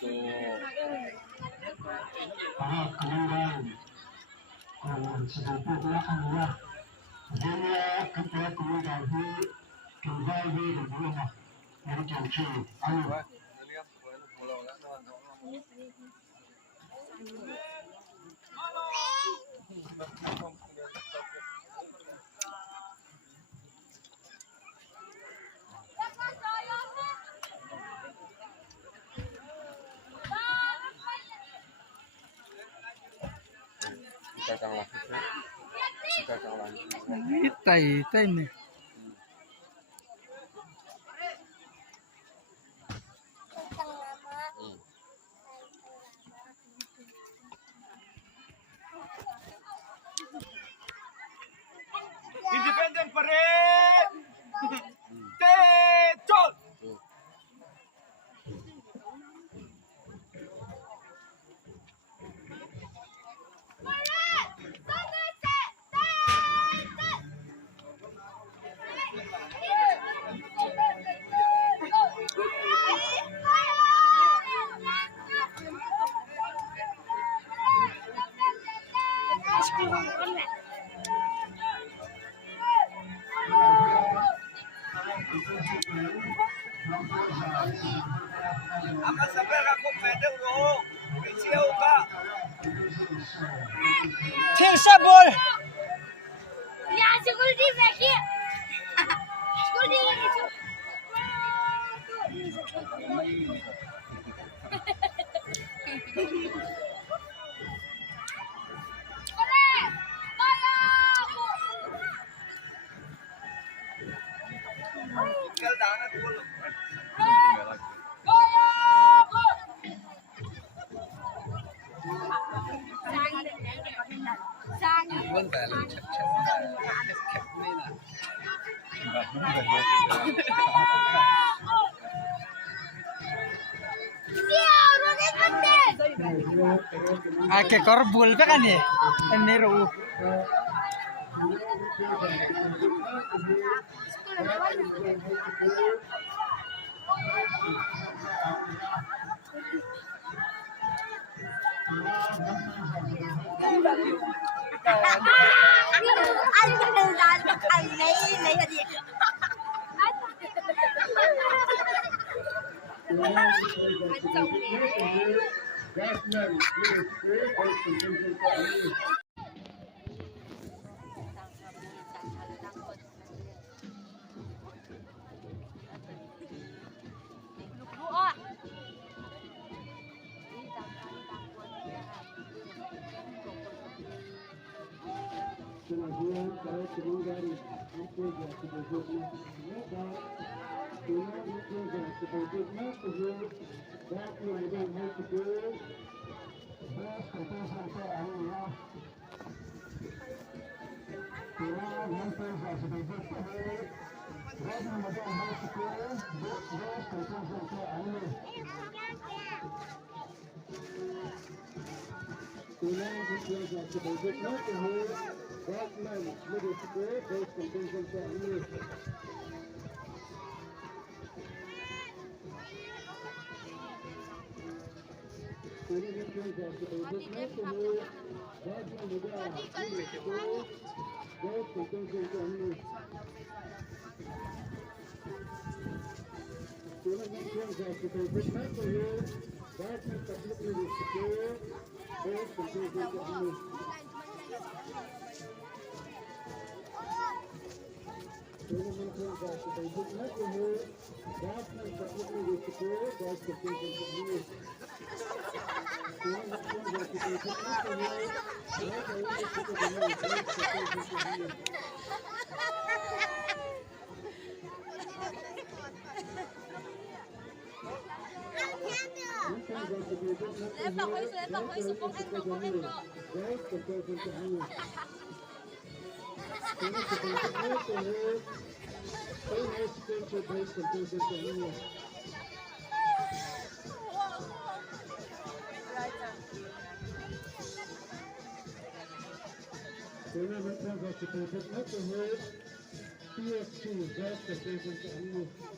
kemudian sedikit Allah dia ketika kemudian kembali ke rumah yang jauh Allah tay tay này Independent Parade! Teachol! Ama sabar ako pwede bro. Isiyaw ka. thiên sa bol Ya school di bagi. School di itu. Ikaw na tulog. vấn đề là chắc khép này là cái cor bul pe kan ya ini ru anh lấy là gì? Anh chồng PS2, that's the